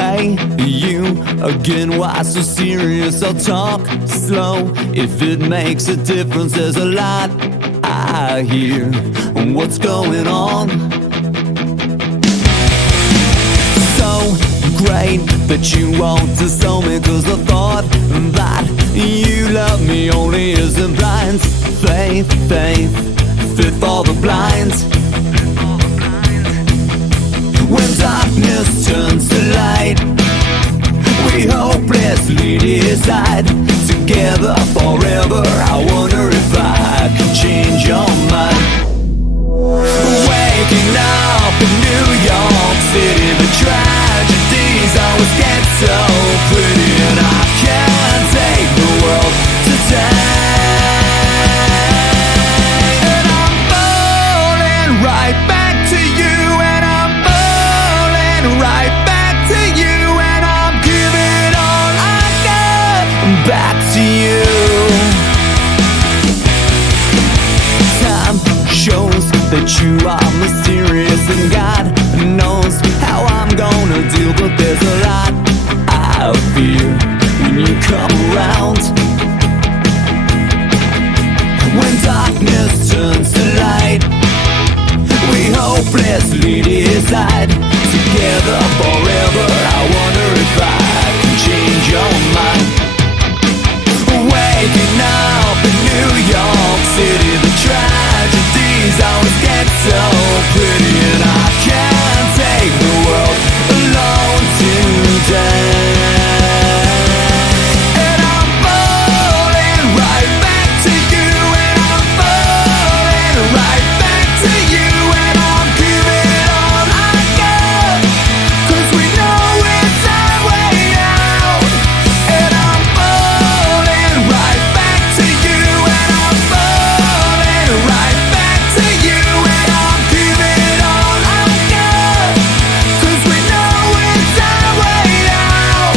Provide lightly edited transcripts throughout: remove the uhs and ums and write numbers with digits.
Hey, you again, why so serious? I'll talk slow if it makes a difference. There's a lot I hear. What's going on? So great that you want to tell me, 'cause I thought that you love me only as in blinds. Faith, faith, fit for the blind. When darkness turns to light, we hopelessly decide together forever. I wonder if I can change your mind. Waking up in New York City, the tragedies always get so pretty, and I can't take the world today. And I'm falling right back to you, and I'm falling right back to you, and I'm giving all I got back to you. Time shows that you are mysterious, and God knows how I'm gonna deal, but there's a lot I fear when you come around. When darkness turns to light, we hopelessly decide together forever. I wonder if I can change your mind. Waking up in New York City, the tragedies always get so pretty, and I can't take the world alone today. And I'm falling right back to you, and I'm falling right back to you, and I'm giving all I got, 'cause we know it's our way out. And I'm falling right back to you, and I'm falling right back to you, and I'm giving all I got, 'cause we know it's our way out.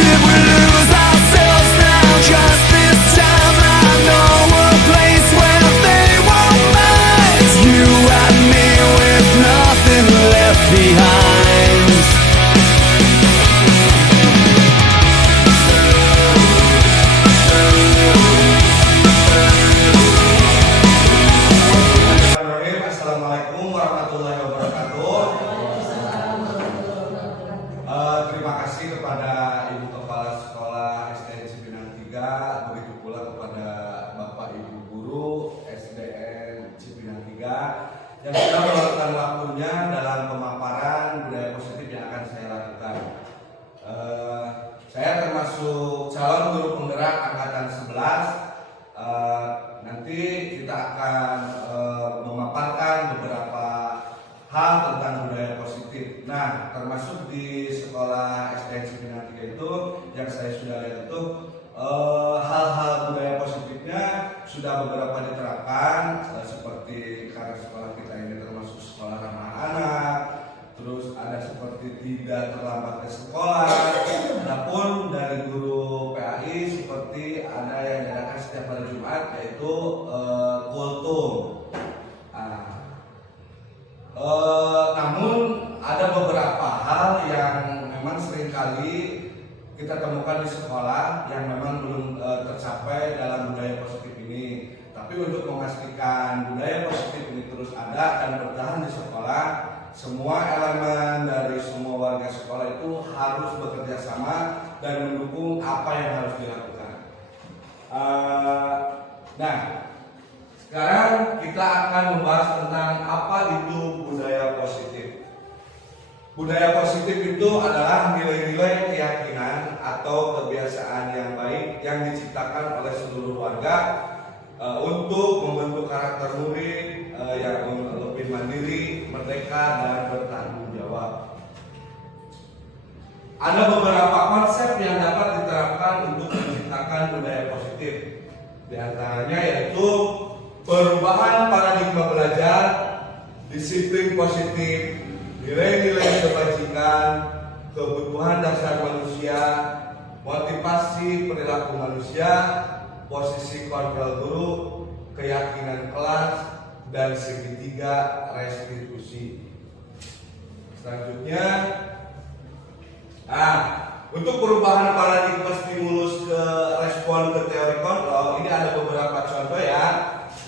If we lose ourselves now, just this time, I know a place where they won't mind. You and me with nothing left behind. Assalamualaikum warahmatullahi wabarakatuh. Terima kasih kepada Ibu Kepala Sekolah SDN Cipinang 3, begitu pula kepada Bapak Ibu Guru SDN Cipinang 3 yang sudah meluangkan waktunya dalam pemaparan budaya positif yang akan saya lakukan. Saya termasuk calon guru penggerak angkatan 11. Nanti kita akan memaparkan beberapa hal tentang budaya positif. Nah, termasuk di sekolah SDN Cipinang 3 itu yang saya sudah lihat itu hal-hal budaya positifnya sudah beberapa diterapkan, seperti karena sekolah kita ini termasuk sekolah ramah anak, terus ada seperti tidak terlambat ke sekolah. Adapun dari guru PAI seperti ada yang diadakan setiap hari Jumat, yaitu kultum. Namun ada beberapa hal yang memang seringkali kita temukan di sekolah yang memang belum tercapai dalam budaya positif ini. Tapi untuk memastikan budaya positif ini terus ada dan bertahan di sekolah, semua elemen dari semua warga sekolah itu harus bekerja sama dan mendukung apa yang harus dilakukan. Nah, sekarang kita akan membahas tentang apa itu budaya positif. Budaya positif itu adalah nilai-nilai keyakinan atau kebiasaan yang baik yang diciptakan oleh seluruh warga untuk membentuk karakter murid yang lebih mandiri, merdeka, dan bertanggung jawab. Ada beberapa konsep yang dapat diterapkan untuk menciptakan budaya positif. Di antaranya yaitu perubahan paradigma belajar, disiplin positif, nilai-nilai kebajikan, kebutuhan dasar manusia, motivasi perilaku manusia, posisi kontrol guru, keyakinan kelas, dan segitiga restitusi. Selanjutnya Nah, untuk perubahan paradigma stimulus ke respon ke teori kontrol, ini ada beberapa contoh ya,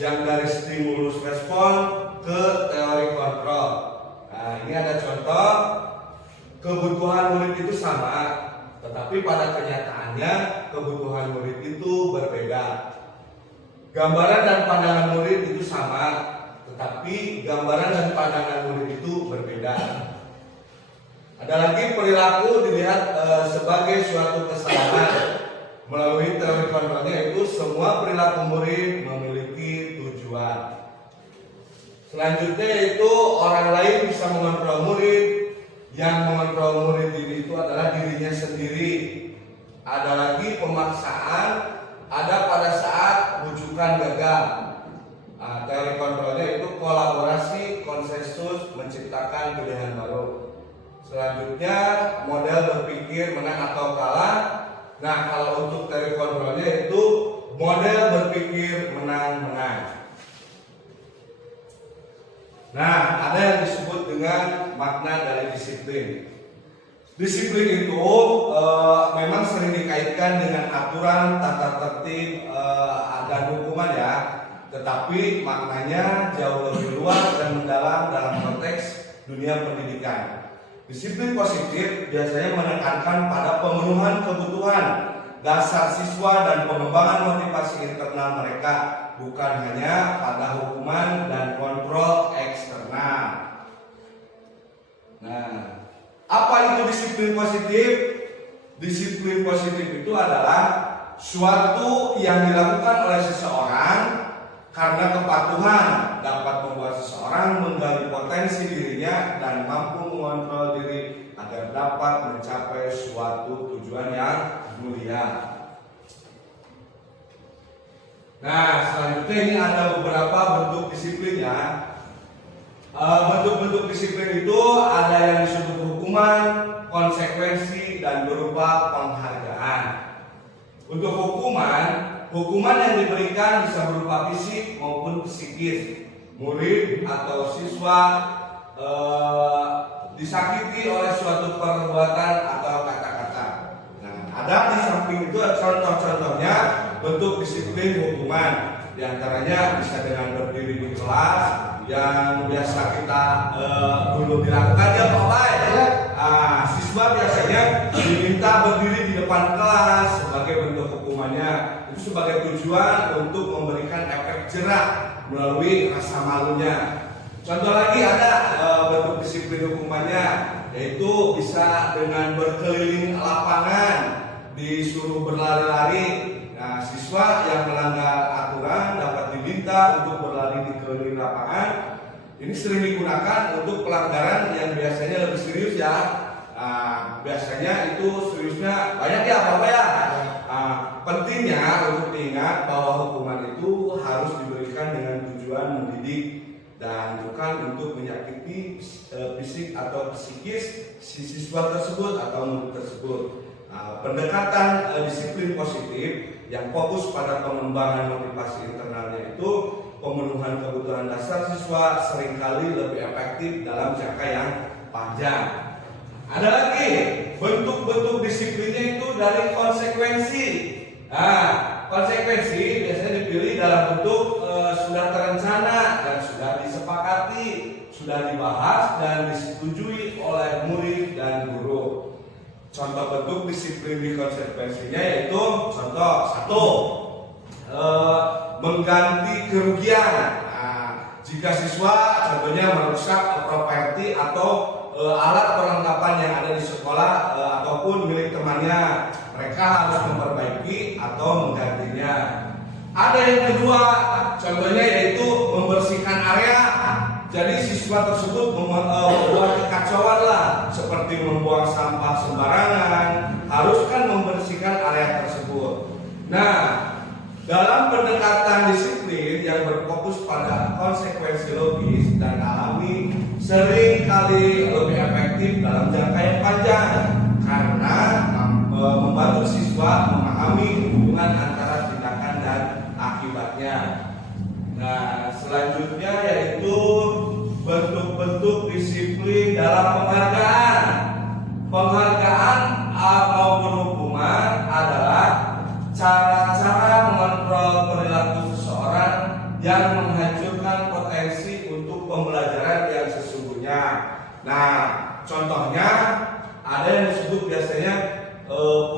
yang dari stimulus respon ke teori kontrol. Nah, ini ada contoh, kebutuhan murid itu sama, tetapi pada kenyataannya kebutuhan murid itu berbeda. Gambaran dan pandangan murid itu sama, tetapi gambaran dan pandangan murid itu berbeda. Ada lagi perilaku dilihat sebagai suatu kesalahan. Melalui teori kontrolnya itu semua perilaku murid memiliki tujuan. Selanjutnya yaitu orang lain bisa mengontrol murid. Yang mengontrol murid ini itu adalah dirinya sendiri. Ada lagi pemaksaan, ada pada saat rujukan gagal. Nah, teori kontrolnya itu kolaborasi, konsensus, menciptakan pilihan baru. Selanjutnya model berpikir menang atau kalah. Nah, kalau untuk teori kontrolnya itu model berpikir menang-menang. Nah, ada yang disebut dengan makna dari disiplin. Disiplin itu memang sering dikaitkan dengan aturan, tata tertib, dan hukuman ya. Tetapi maknanya jauh lebih luas dan mendalam dalam konteks dunia pendidikan. Disiplin positif biasanya menekankan pada pemenuhan kebutuhan dasar siswa dan pengembangan motivasi internal mereka, bukan hanya pada hukuman dan kontrol eksternal. Nah, apa itu disiplin positif? Disiplin positif itu adalah suatu yang dilakukan oleh seseorang karena kepatuhan dapat membuat seseorang menggali potensi dirinya dan mampu mengontrol diri agar dapat mencapai suatu tujuan yang mulia. Nah, selanjutnya ini ada beberapa bentuk disiplin ya. Bentuk-bentuk disiplin itu ada yang disebut hukuman, konsekuensi, dan berupa penghargaan. Untuk hukuman yang diberikan bisa berupa fisik maupun psikis. Murid atau siswa disakiti oleh suatu perbuatan atau kata-kata. Nah, ada di samping itu contoh-contohnya bentuk disiplin hukuman. Di antaranya bisa dengan berdiri di kelas yang biasa kita dulu dilakukan ya Pak Bay. Siswa biasanya diminta berdiri di depan kelas sebagai bentuk hukumannya. Itu sebagai tujuan untuk memberikan efek jerak melalui rasa malunya. Contoh lagi ada bentuk disiplin hukumannya, yaitu bisa dengan berkeliling lapangan, disuruh berlari-lari. Nah, siswa yang melanggar aturan dapat diminta untuk berlari di keliling lapangan. Ini sering digunakan untuk pelanggaran yang biasanya lebih serius ya. Biasanya itu seriusnya banyak ya Bapak ya. Pentingnya untuk diingat bahwa hukuman itu harus diberikan dengan tujuan mendidik dan bukan untuk menyakiti fisik atau psikis si siswa tersebut atau murid tersebut. Pendekatan disiplin positif yang fokus pada pengembangan motivasi internalnya itu pemenuhan kebutuhan dasar siswa seringkali lebih efektif dalam jangka yang panjang. Ada lagi bentuk-bentuk disiplinnya itu dari konsekuensi. Nah, konsekuensi biasanya dipilih dalam bentuk sudah terencana dan sudah disepakati, sudah dibahas dan disetujui oleh murid dan guru. Contoh bentuk disiplin di konsekuensinya yaitu contoh satu, mengganti kerugian. Nah, jika siswa contohnya merusak properti atau alat perlengkapan yang ada di sekolah ataupun milik temannya, mereka harus memperbaiki atau menggantinya. Ada yang kedua, contohnya yaitu membersihkan area. Jadi siswa tersebut membuat kekacauan lah, seperti membuang sampah sembarangan, harus kan membersihkan area tersebut. Nah, dalam pendekatan disiplin yang berfokus pada konsekuensi logis dan alami, sering kali lebih efektif dalam jangka yang panjang karena membantu siswa memahami hubungan antara tindakan dan akibatnya. Nah, selanjutnya yaitu bentuk-bentuk disiplin dalam penghargaan. Penghargaan penghargaan maupun hukuman adalah cara-cara mengontrol perilaku seseorang yang menghancurkan potensi untuk pembelajaran yang sesungguhnya. Nah, contohnya ada yang disebut biasanya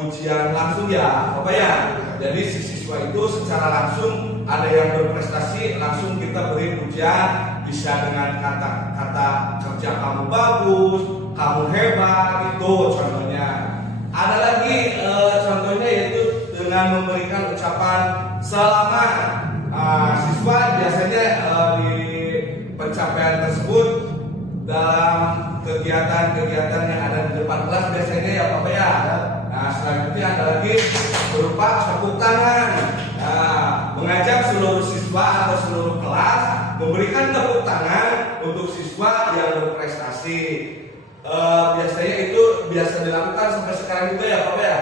ujian langsung ya, Bapak ya. Jadi si siswa itu secara langsung ada yang berprestasi, langsung kita beri pujian, bisa dengan kata-kata kerja kamu bagus, kamu hebat, itu contohnya. Ada lagi contohnya yaitu dengan memberikan ucapan selamat. Siswa biasanya di pencapaian tersebut dalam kegiatan-kegiatan yang ada di depan kelas biasanya ya Bapak ya. Nah, selanjutnya ada lagi berupa tepuk tangan. Nah, mengajak seluruh siswa atau seluruh kelas memberikan tepuk tangan untuk siswa yang berprestasi. Biasanya itu biasa dilakukan sampai sekarang juga ya Bapak ya.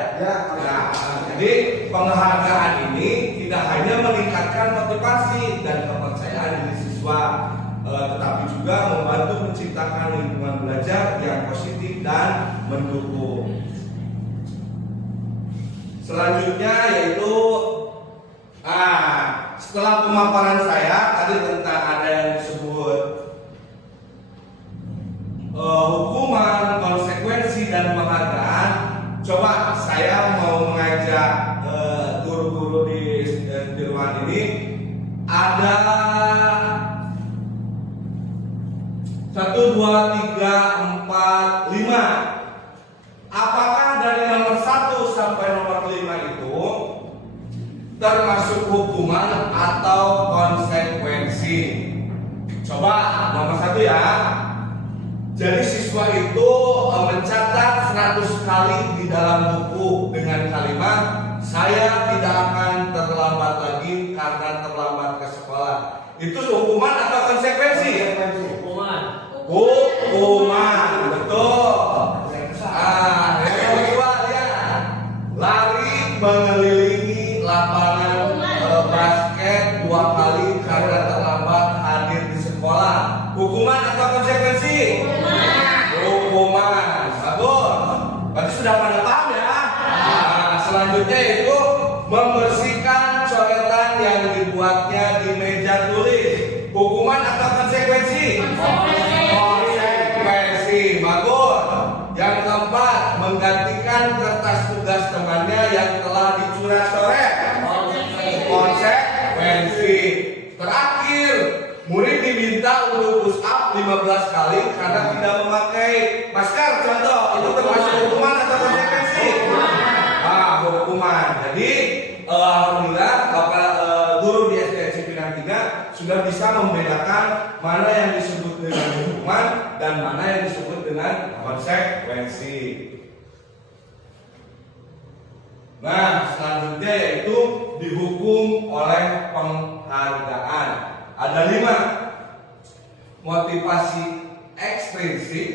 Nah, jadi penghargaan ini tidak hanya meningkatkan motivasi dan kepercayaan diri siswa, tetapi juga membantu menciptakan lingkungan belajar yang positif dan mendukung. Selanjutnya yaitu setelah pemaparan saya tadi tentang ada yang disebut hukuman, konsekuensi dan penghargaan, coba saya mau mengajak guru-guru di ruangan ini. Ada 1, 2, 3, 4, 5. Apakah dari nomor 1 sampai nomor 5 itu termasuk hukuman atau konsekuensi? Coba nomor 1 ya. Jadi siswa itu mencatat 100 kali di dalam buku dengan kalimat saya tidak akan terlambat lagi karena terlambat ke sekolah. Itu hukuman atau konsekuensi? Hukuman, betul. Yang kedua lihat, lari mengelilingi lapangan basket 2 kali karena terlambat hadir di sekolah. Hukuman atau konsekuensi? Hukuman. Bagus. Berarti sudah pada paham ya. Selanjutnya itu membersihkan coretan yang dibuatnya di meja tulis. Hukuman atau konsekuensi? Konsekuensi. Bagus. Yang keempat, menggantikan kertas tugas temannya yang telah dicoret-coret. Konsekuensi. Terakhir, murid diminta untuk push up 15 kali karena tidak memakai masker. Contoh, itu termasuk hukuman atau konsekuensi? Hukuman. Jadi, alhamdulillah Bapak guru di SD Cipinang 3 sudah bisa membedakan mana yang disebut dengan hukuman dan mana yang disebut dengan konsekuensi. Nah, selanjutnya yaitu dihukum oleh penghargaan. Ada 5. Motivasi ekstrinsik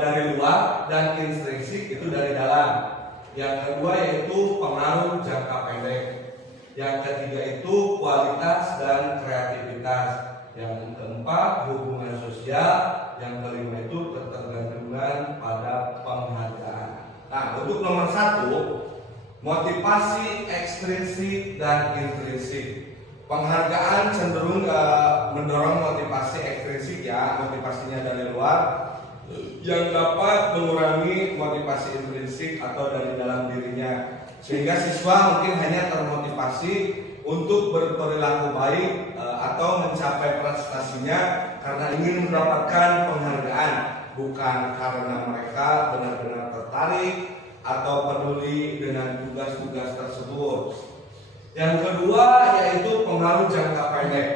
dari luar dan intrinsik itu dari dalam. Yang kedua yaitu pengaruh jangka pendek. Yang ketiga itu kualitas dan kreativitas. Yang keempat hubungan sosial. Yang kelima itu ketergantungan pada penghargaan. Nah, untuk nomor 1, motivasi ekstrinsik dan intrinsik. Penghargaan cenderung mendorong motivasi ekstrinsik ya, motivasinya dari luar, yang dapat mengurangi motivasi intrinsik atau dari dalam dirinya, sehingga siswa mungkin hanya termotivasi untuk berperilaku baik atau mencapai prestasinya karena ingin mendapatkan penghargaan, bukan karena mereka benar-benar tertarik atau peduli dengan tugas-tugas tersebut. Yang kedua yaitu pengaruh jangka pendek.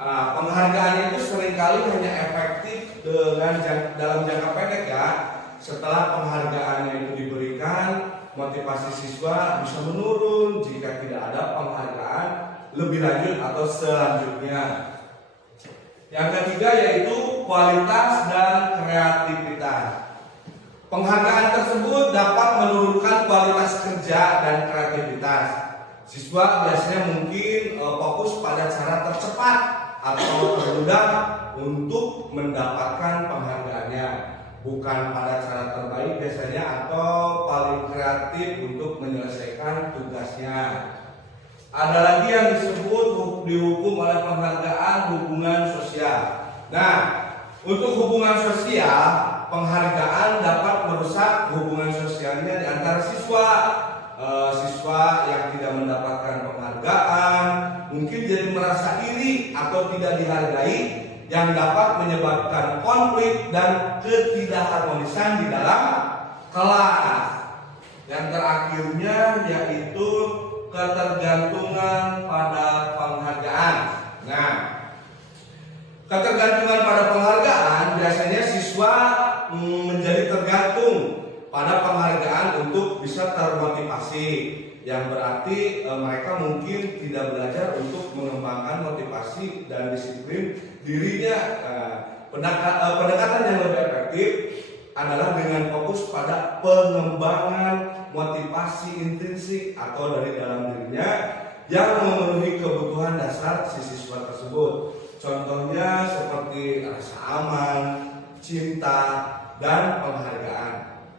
Penghargaan itu seringkali hanya efektif dalam jangka pendek ya. Setelah penghargaannya itu diberikan, motivasi siswa bisa menurun jika tidak ada penghargaan lebih lanjut atau selanjutnya. Yang ketiga yaitu kualitas dan kreativitas. Penghargaan tersebut dapat menurunkan kualitas kerja dan kreativitas. Siswa biasanya mungkin fokus pada cara tercepat atau termudah untuk mendapatkan penghargaannya. bukan pada cara terbaik biasanya atau paling kreatif untuk menyelesaikan tugasnya. Ada lagi yang disebut dihukum oleh penghargaan hubungan sosial. Nah, untuk hubungan sosial, penghargaan dapat merusak hubungan sosialnya di antara siswa. Siswa yang tidak mendapatkan penghargaan mungkin jadi merasa iri atau tidak dihargai, yang dapat menyebabkan konflik dan ketidakharmonisan di dalam kelas. Yang terakhirnya yaitu ketergantungan pada penghargaan. Nah, ketergantungan pada penghargaan biasanya siswa menjadi tergantung pada penghargaan untuk bisa termotivasi, yang berarti mereka mungkin tidak belajar untuk mengembangkan motivasi dan disiplin dirinya. Pendekatan yang lebih efektif adalah dengan fokus pada pengembangan motivasi intrinsik atau dari dalam dirinya yang memenuhi kebutuhan dasar si siswa tersebut. Contohnya seperti rasa aman, cinta, dan penghargaan.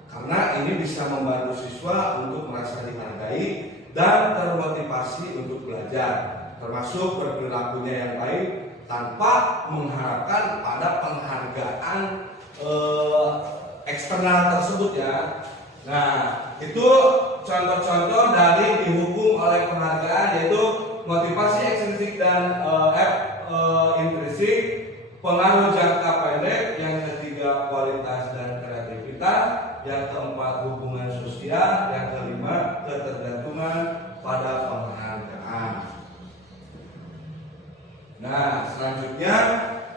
Karena ini bisa membantu siswa untuk merasa dihargai dan termotivasi untuk belajar, termasuk berperilakunya yang baik tanpa mengharapkan pada penghargaan eksternal tersebut ya. Nah, itu contoh-contoh dari dihukum oleh penghargaan, yaitu motivasi ekstrinsik dan intrinsik, pengaruh jangka pendek, yang ketiga kualitas dan kreativitas, yang keempat hubungan sosial, yang kelima ketergantungan pada penghargaan. Nah, selanjutnya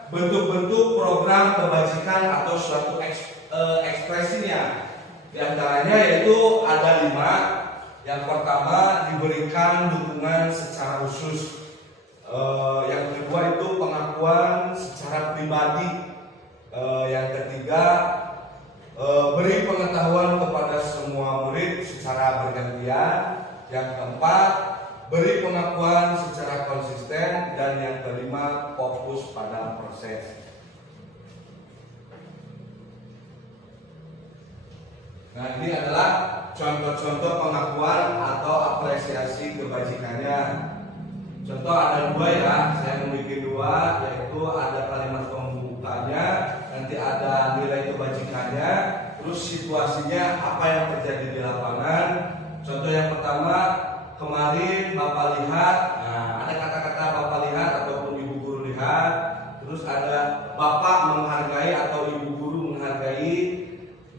bentuk-bentuk program kebajikan atau suatu ekspresinya. Di antaranya yaitu ada 5. Yang pertama, diberikan dukungan secara khusus. Yang kedua itu pengakuan secara pribadi. Yang ketiga, beri pengetahuan kepada semua murid secara bergantian. Yang keempat, beri pengakuan secara konsisten. Dan yang kelima, fokus pada proses. Nah, ini adalah contoh-contoh pengakuan atau apresiasi kebajikannya. Contoh ada 2 ya, saya membuat 2, yaitu ada kalimat pembukanya, nanti ada nilai kebajikannya, terus situasinya apa yang terjadi di lapangan. Contoh yang pertama, kemarin Bapak lihat, nah, ada kata-kata Bapak lihat ataupun Ibu Guru lihat, terus ada Bapak menghargai atau Ibu Guru menghargai.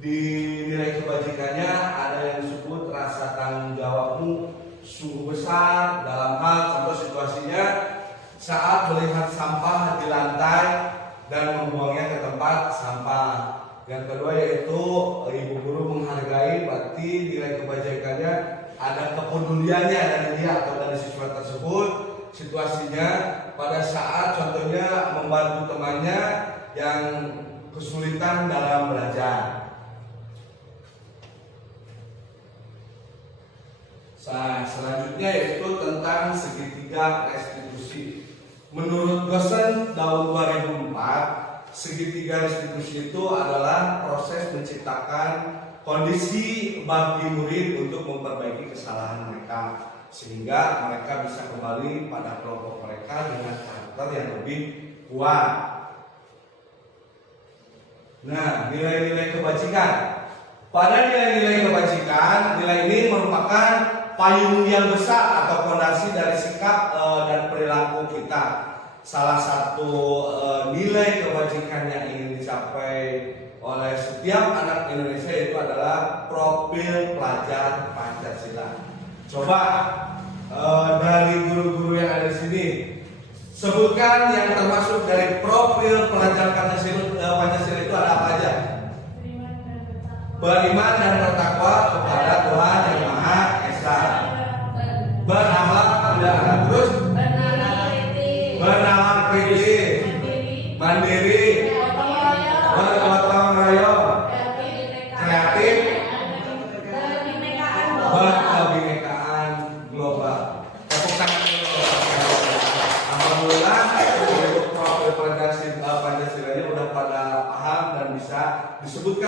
Di nilai kebajikannya ada yang disebut rasa tanggung jawabmu sungguh besar dalam hal, contoh situasinya saat melihat sampah di lantai dan membuangnya ke tempat sampah. Yang kedua yaitu Ibu Guru menghargai, berarti nilai kebajikannya ada kepeduliannya dari dia atau dari siswa tersebut. Situasinya pada saat contohnya membantu temannya yang kesulitan dalam belajar. Selanjutnya yaitu tentang segitiga restitusi. Menurut dosen tahun 2004, segitiga restitusi itu adalah proses menciptakan kondisi bagi murid untuk memperbaiki kesalahan mereka, sehingga mereka bisa kembali pada kelompok mereka dengan karakter yang lebih kuat. Nah, nilai-nilai kebajikan. Pada nilai-nilai kebajikan, nilai ini merupakan payung yang besar atau fondasi dari sikap dan perilaku kita. Salah satu nilai kebajikan yang ingin dicapai oleh setiap anak Indonesia itu adalah profil pelajar Pancasila. Coba dari guru-guru yang ada di sini, sebutkan yang termasuk dari profil pelajar Pancasila itu ada apa aja? Beriman dan bertakwa kepada Tuhan yang Maha Esa, berakhlak mulia, terus bernalar kritis, mandiri, bergotong royong, kreatif, berkebinekaan global. Tepuk tangan dulu. Alhamdulillah, untuk profil Pancasila ini udah pada paham dan bisa disebutkan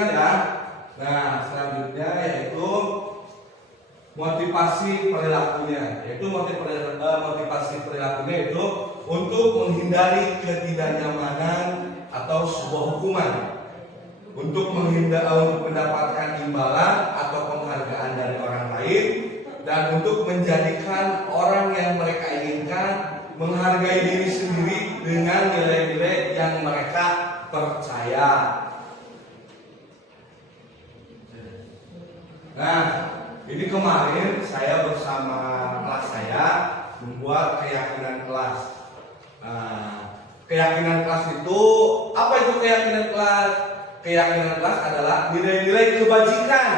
motivasi perilakunya, yaitu motivasi perilakunya itu untuk menghindari ketidaknyamanan atau sebuah hukuman, untuk mendapatkan imbalan atau penghargaan dari orang lain, dan untuk menjadikan orang yang mereka inginkan menghargai diri sendiri dengan nilai-nilai yang mereka percaya. Nah, ini kemarin saya bersama kelas saya membuat keyakinan kelas. Nah, keyakinan kelas itu, apa itu keyakinan kelas? Keyakinan kelas adalah nilai-nilai kebajikan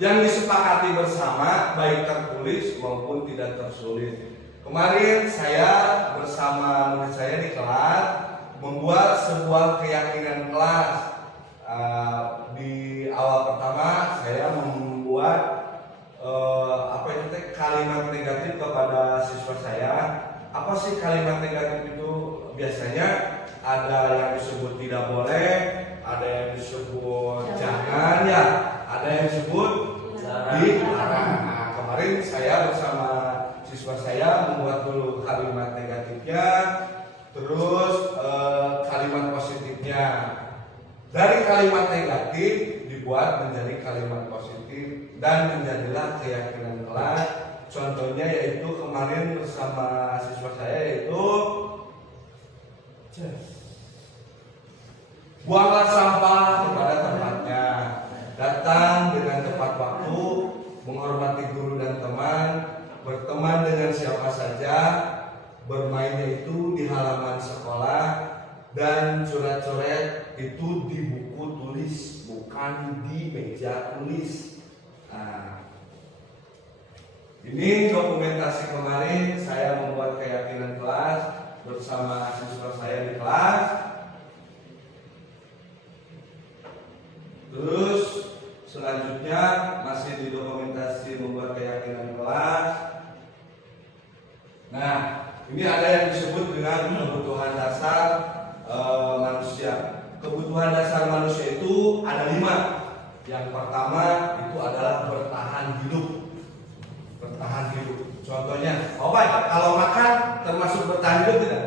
yang disepakati bersama, baik tertulis maupun tidak tersulit. Kemarin saya bersama murid saya di kelas membuat sebuah keyakinan kelas. Di awal pertama saya membuat kalimat negatif kepada siswa saya. Apa sih kalimat negatif itu? Biasanya ada yang disebut tidak boleh, ada yang disebut jangan, ya, ada yang disebut dilarang. Nah, kemarin saya bersama siswa saya membuat dulu kalimat negatifnya, terus kalimat positifnya. Dari kalimat negatif dibuat menjadi kalimat positif dan menjadilah keyakinan kelas. Contohnya yaitu kemarin bersama siswa saya yaitu buanglah sampah kepada tempatnya, datang dengan tepat waktu, menghormati guru dan teman, berteman dengan siapa saja, bermainnya itu di halaman sekolah, dan coret-coret itu di buku tulis, bukan di meja tulis. Nah, ini dokumentasi kemarin saya membuat keyakinan kelas bersama siswa saya di kelas. Terus selanjutnya masih di dokumentasi membuat keyakinan kelas. Nah, ini ada yang disebut dengan kebutuhan dasar manusia. Kebutuhan dasar manusia itu ada 5. Yang pertama itu adalah bertahan hidup. Bertahan hidup. Contohnya, kalau makan termasuk bertahan hidup tidak?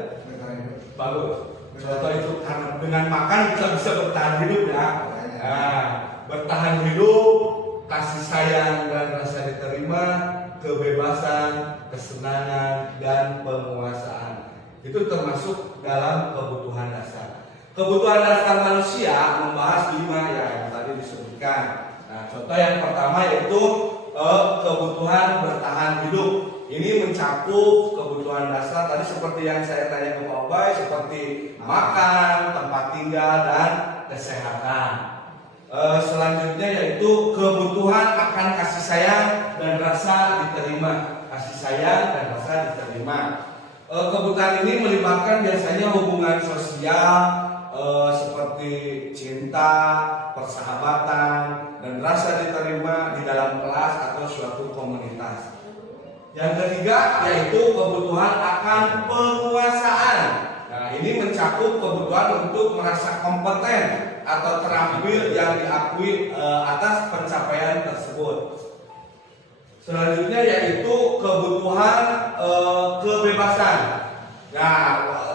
Bagus. Contoh itu karena dengan makan kita bisa bertahan hidup, ya. Nah, bertahan hidup, kasih sayang dan rasa diterima, kebebasan, kesenangan, dan penguasaan. Itu termasuk dalam kebutuhan dasar. Kebutuhan dasar manusia membahas 5 ya yang tadi disebutkan. Nah, contoh yang pertama yaitu kebutuhan bertahan hidup. Ini mencakup kebutuhan dasar tadi seperti yang saya tanya ke Pak Ubay, seperti makan, tempat tinggal, dan kesehatan. Selanjutnya yaitu kebutuhan akan kasih sayang dan rasa diterima. Kasih sayang dan rasa diterima. Kebutuhan ini melibatkan biasanya hubungan sosial seperti cinta, persahabatan, dan rasa diterima di dalam kelas atau suatu komunitas. Yang ketiga yaitu kebutuhan akan penguasaan. Nah, ini mencakup kebutuhan untuk merasa kompeten atau terampil yang diakui atas pencapaian tersebut. Selanjutnya yaitu kebutuhan kebebasan. Nah,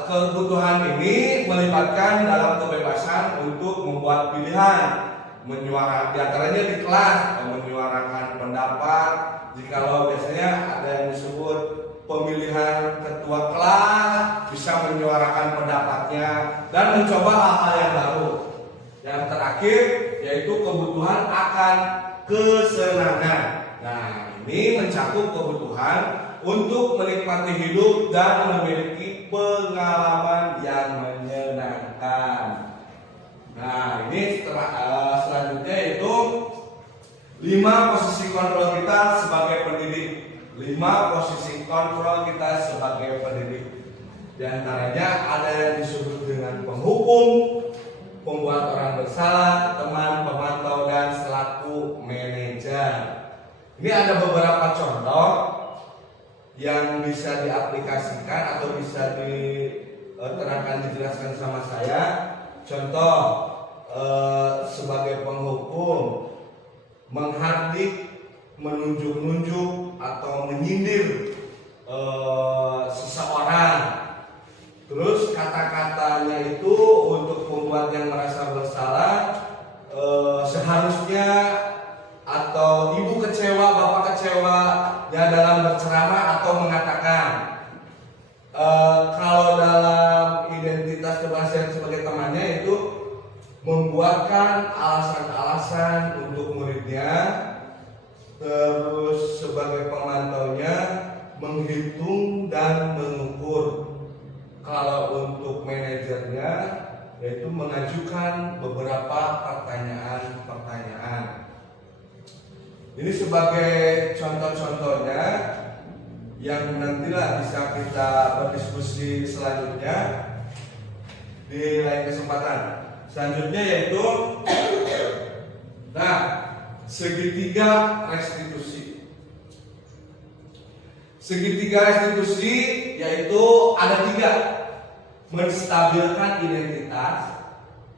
kebutuhan ini melibatkan dalam kebebasan untuk membuat pilihan, menyuarakan, diantaranya di kelas, menyuarakan pendapat. Jikalau biasanya ada yang disebut pemilihan ketua kelas, bisa menyuarakan pendapatnya dan mencoba hal-hal yang baru. Yang terakhir yaitu kebutuhan akan kesenangan. Nah, ini mencakup kebutuhan untuk menikmati hidup dan memiliki pengalaman yang menyenangkan. Nah, ini selanjutnya yaitu 5 posisi kontrol kita sebagai pendidik. 5 posisi kontrol kita sebagai pendidik. Di antaranya ada yang disebut dengan penghukum, pembuat orang bersalah, teman, pemantau, dan selaku manajer. Ini ada beberapa contoh yang bisa diaplikasikan atau bisa diterangkan, dijelaskan sama saya. Contoh sebagai penghukum, menghardik menunjuk-nunjuk atau menyindir seseorang. Terus kata-katanya itu untuk membuat yang merasa bersalah, seharusnya atau ibu kecewa, bapak kecewa ya dalam berceramah atau mengatakan kalau dalam identitas kebahagiaan sebagai temannya itu membuatkan alasan-alasan untuk muridnya, terus sebagai pemantaunya menghitung dan mengukur. Kalau untuk manajernya yaitu mengajukan beberapa pertanyaan-pertanyaan. Ini sebagai contoh-contohnya yang nantilah bisa kita berdiskusi selanjutnya di lain kesempatan. Selanjutnya yaitu segitiga restitusi. Segitiga restitusi yaitu ada 3: menstabilkan identitas,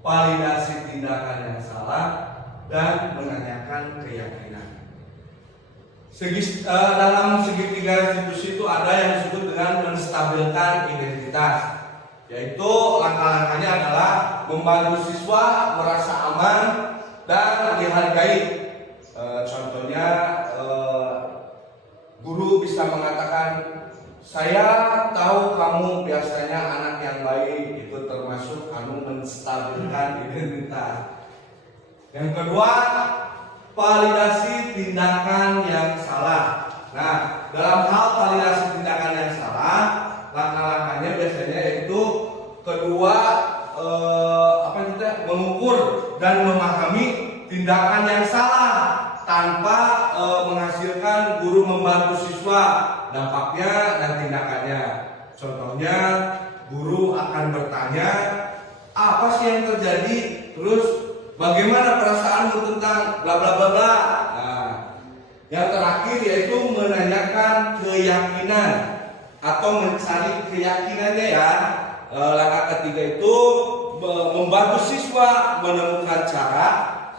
validasi tindakan yang salah, dan menanyakan keyakinan. Dalam segitiga restitusi itu ada yang disebut dengan menstabilkan identitas, yaitu langkah-langkahnya adalah membantu siswa merasa aman dan dihargai. Contohnya guru bisa mengatakan, saya tahu kamu biasanya anak yang baik, itu termasuk kamu menstabilkan identitas. Yang kedua, validasi tindakan yang salah. Nah, dalam hal validasi tindakan yang salah, langkah-langkahnya biasanya yaitu kedua, mengukur dan memahami tindakan yang salah tanpa menghasilkan guru membantu siswa dampaknya dan tindakannya. Contohnya, guru akan bertanya, apa sih yang terjadi? Terus bagaimana perasaanmu tentang bla bla bla bla. Nah, yang terakhir yaitu menanyakan keyakinan atau mencari keyakinannya ya. Langkah ketiga itu membantu siswa menemukan cara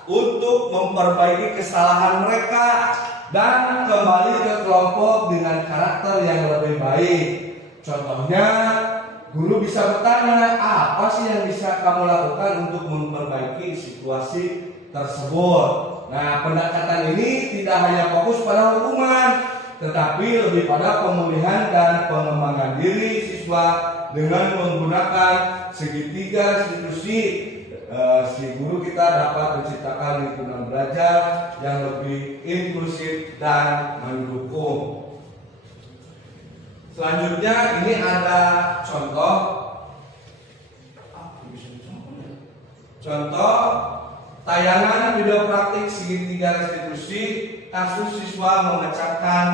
untuk memperbaiki kesalahan mereka dan kembali ke kelompok dengan karakter yang lebih baik. Contohnya, guru bisa bertanya, apa sih yang bisa kamu lakukan untuk memperbaiki situasi tersebut? Nah, pendekatan ini tidak hanya fokus pada hukuman, tetapi lebih pada pemulihan dan pengembangan diri siswa dengan menggunakan segitiga restitusi. Si guru kita dapat menciptakan lingkungan belajar yang lebih inklusif dan mendukung. Selanjutnya ini ada contoh tayangan video praktik segitiga restitusi kasus siswa memecahkan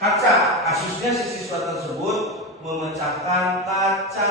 kaca. Kasusnya si siswa tersebut memecahkan kaca.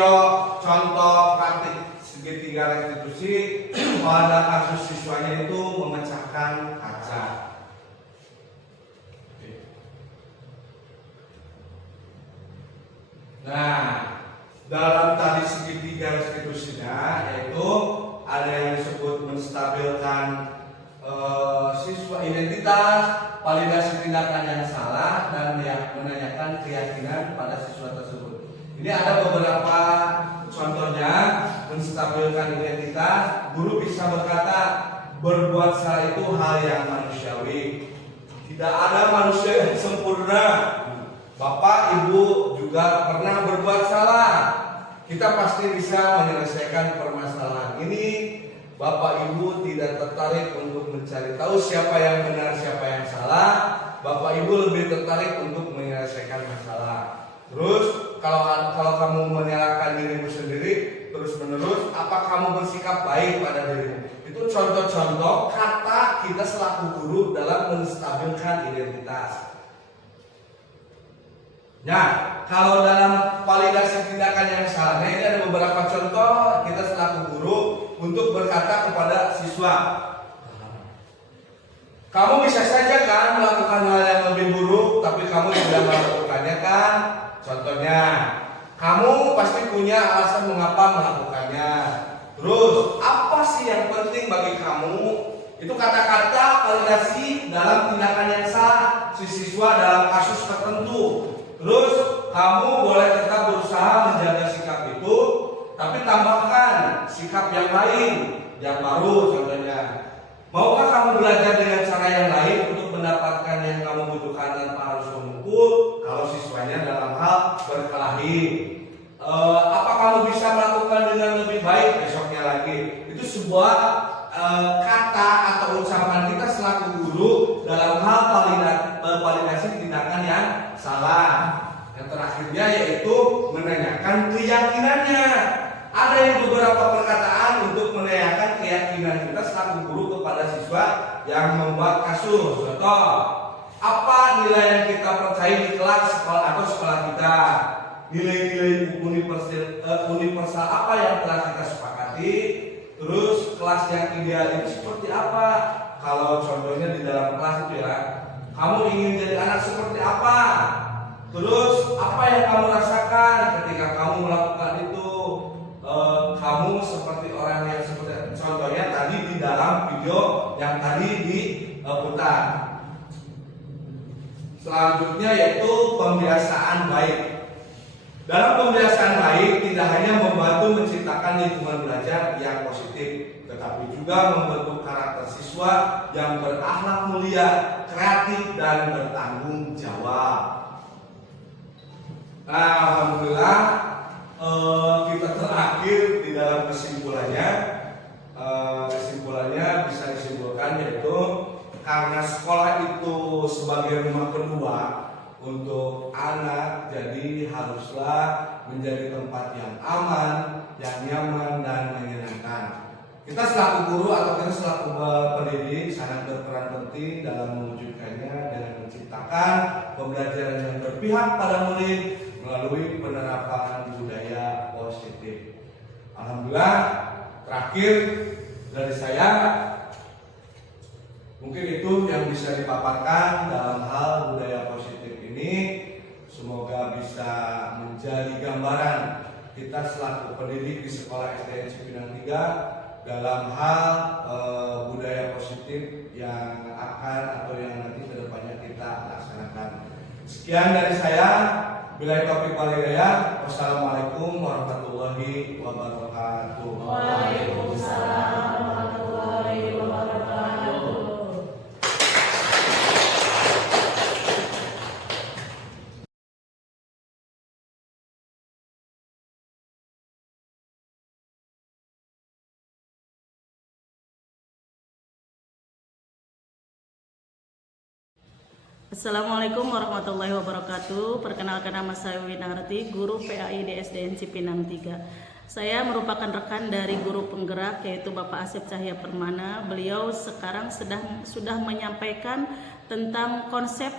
video contoh praktik segitiga restitusi pada kasus siswanya itu memecahkan kaca. Nah, dalam tadi segitiga restitusinya yaitu ada yang disebut menstabilkan siswa identitas, validasi tindakan yang salah, dan menanyakan keyakinan pada siswa tersebut. Ini ada beberapa contohnya. Menstabilkan identitas, guru bisa berkata berbuat salah itu hal yang manusiawi. Tidak ada manusia yang sempurna. Bapak, ibu juga pernah berbuat salah. Kita pasti bisa menyelesaikan permasalahan ini. Bapak ibu tidak tertarik untuk mencari tahu siapa yang benar, siapa yang salah. Bapak ibu lebih tertarik untuk menyelesaikan masalah. Terus kalau kamu menyalahkan dirimu sendiri terus menerus, apa kamu bersikap baik pada dirimu? Itu contoh-contoh kata kita selaku guru dalam menstabilkan identitas. Nah, kalau dalam validasi tindakan yang salah, ini ada beberapa contoh kita selaku guru untuk berkata kepada siswa. Kamu bisa saja kan melakukan hal yang lebih buruk, tapi kamu tidak melakukannya kan? Contohnya, kamu pasti punya alasan mengapa melakukannya. Terus, apa sih yang penting bagi kamu? Itu kata-kata validasi dalam tindakan yang salah si siswa dalam kasus tertentu. Terus, kamu boleh tetap berusaha menjaga sikap itu, tapi tambahkan sikap yang lain, yang baru contohnya. Maukah kamu belajar dengan cara yang lain untuk mendapatkan yang kamu butuhkan tanpa harus memukul kalau siswanya dalam hal berkelahi? Apa kamu bisa melakukan dengan lebih baik besoknya lagi? Itu sebuah kata atau ucapan kita selaku guru dalam hal validasi tindakan yang salah. Yang terakhirnya yaitu menanyakan keyakinannya. Ada yang beberapa perkataan untuk menanyakan keyakinan kita selaku guru kepada siswa yang membuat kasus. Contoh, apa nilai yang kita percaya di kelas sekolah atau sekolah kita? Nilai-nilai universal apa yang telah kita sepakati? Terus kelas yang ideal itu seperti apa? Kalau contohnya di dalam kelas itu ya, kamu ingin jadi anak seperti apa? Terus apa yang kamu rasakan ketika kamu melakukan itu? Kamu seperti orang yang seperti contohnya tadi di dalam video yang tadi diputar. Selanjutnya yaitu pembiasaan baik. Dalam pembiasaan baik tidak hanya membantu menciptakan lingkungan belajar yang positif, tetapi juga membentuk karakter siswa yang berakhlak mulia, kreatif, dan bertanggung jawab. Nah, alhamdulillah kita terakhir di dalam kesimpulannya. Kesimpulannya bisa disimpulkan yaitu karena sekolah itu sebagai rumah kedua untuk anak, jadi haruslah menjadi tempat yang aman, yang nyaman, dan menyenangkan. Kita selaku guru atau kita selaku pendidik sangat berperan penting dalam mewujudkannya dengan menciptakan pembelajaran yang berpihak pada murid melalui penerapan budaya positif. Alhamdulillah, terakhir dari saya mungkin itu yang bisa dipaparkan dalam hal budaya positif ini. Semoga bisa menjadi gambaran kita selaku pendidik di sekolah SDN Cipinang 3 dalam hal budaya positif yang akan atau yang nanti kedepannya kita laksanakan. Sekian dari saya. Billahi taufiq wal hidayah. Wassalamualaikum warahmatullahi wabarakatuh. Waalaikumsalam warahmatullahi wabarakatuh. Assalamualaikum warahmatullahi wabarakatuh. Perkenalkan, nama saya Winarti, guru PAI di SDN Cipinang 3. Saya merupakan rekan dari guru penggerak yaitu Bapak Asep Cahya Permana. Beliau sekarang sudah menyampaikan tentang konsep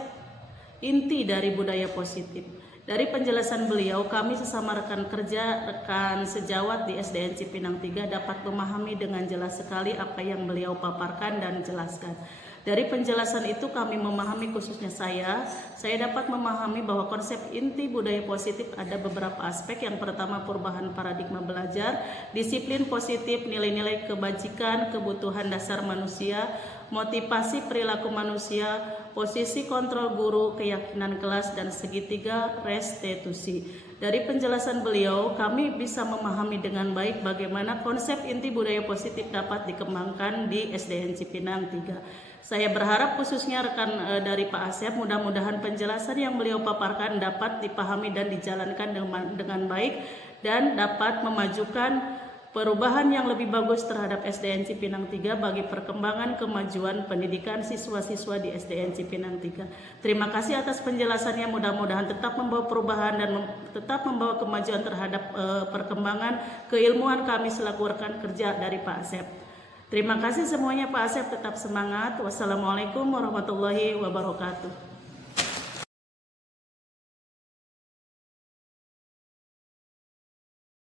inti dari budaya positif. Dari penjelasan beliau, kami sesama rekan kerja, rekan sejawat di SDN Cipinang 3 dapat memahami dengan jelas sekali apa yang beliau paparkan dan jelaskan. Dari penjelasan itu kami memahami, khususnya saya dapat memahami bahwa konsep inti budaya positif ada beberapa aspek. Yang pertama, perubahan paradigma belajar, disiplin positif, nilai-nilai kebajikan, kebutuhan dasar manusia, motivasi perilaku manusia, posisi kontrol guru, keyakinan kelas, dan segitiga restitusi. Dari penjelasan beliau, kami bisa memahami dengan baik bagaimana konsep inti budaya positif dapat dikembangkan di SDN Cipinang 3. Saya berharap khususnya rekan dari Pak Asep, mudah-mudahan penjelasan yang beliau paparkan dapat dipahami dan dijalankan dengan baik dan dapat memajukan perubahan yang lebih bagus terhadap SDN Cipinang 3 bagi perkembangan kemajuan pendidikan siswa-siswa di SDN Cipinang 3. Terima kasih atas penjelasannya, mudah-mudahan tetap membawa perubahan dan tetap membawa kemajuan terhadap perkembangan keilmuan kami selaku rekan kerja dari Pak Asep. Terima kasih semuanya, Pak Asep, tetap semangat. Wassalamualaikum warahmatullahi wabarakatuh.